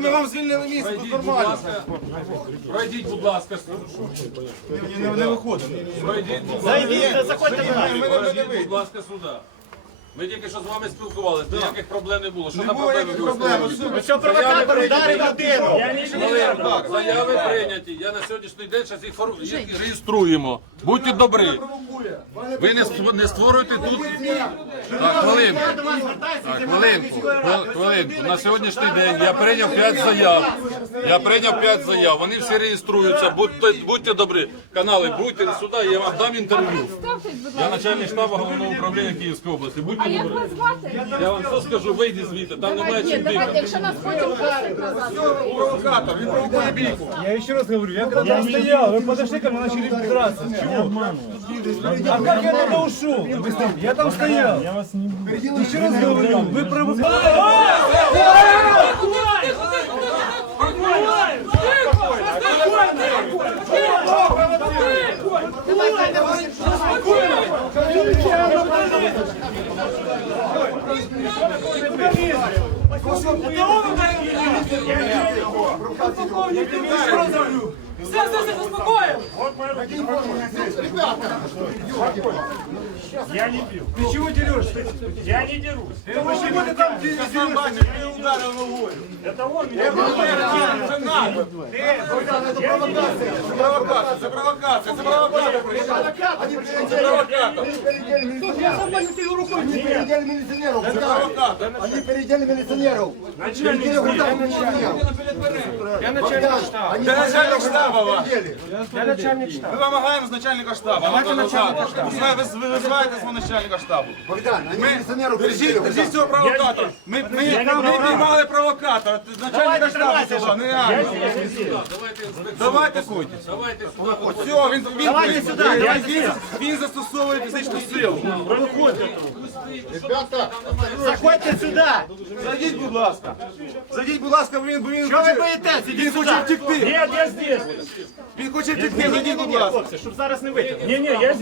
Ми вам звільнили місце, пройдіть, то нормально. Будь ласка, пройдіть, будь ласка, не виходимо. Зайдіть, заходьте. Будь ласка, сюди. Ми тільки що з вами спілкувалися. Ніяких проблем не було. Що не там проблеми проблем. Ви Що провокатор, дарі на Так, Заяви. Заяви прийняті. Я на сьогоднішній день зараз їх реєструємо. Хору... Будьте добрі. Ви не не створюєте тут. Я. Так, Так, На сьогоднішній день я прийняв 5 заяв. Я прийняв 5 заяв. Вони всі реєструються. Будь, будьте будьте добрі. канали, будьте сюди, я вам дам інтерв'ю. Я начальник штабу головного управління Київської області. Будьте добрі. Я вам все скажу, Вийди звідти. Там удачі. Якщо нас хотіли, Я ще раз говорю, я там стояв. Ви подошли, ми почали інтеграцію. Чому? Я туда ушел, я там стоял. Я вас не буду. еще раз говорю. Вы проводите? Все, все, все, успокоим! Вот мы один Ребята! Что что, я не пью. Ты я чего дерешься? Я не дерусь. Это вообще не там дерешься, ты ударил ногой. Это он меня... Он он он болон, порт, он это провокация, это провокация, это провокация, это провокация. Они переодели Слушай, я сам не ты рукой не переодели милиционеров. Это провокация. Они переодели милиционеров. Он, начальник штаба. Я начальник штаба. Я начальник штаба. Я начальник Ми вимагаємо з начальника штабу. давайте начальник. Ви назваєтесь свого начальника штабу. Режіть, цього провокатора. Ми піднімали провокатора. Начальника штабу села, не Давайте Давайте сюди. Все, давайте він застосовує фізичну силу. Ребята, Заходьте сюда! Зайдіть, будь ласка. Зайдіть, будь ласка, боєтесь! Сейчас учителя тепли. Нет, я здесь. Підключити дві годину, будь ласка. Щоб зараз не витягнути. Ні-ні, я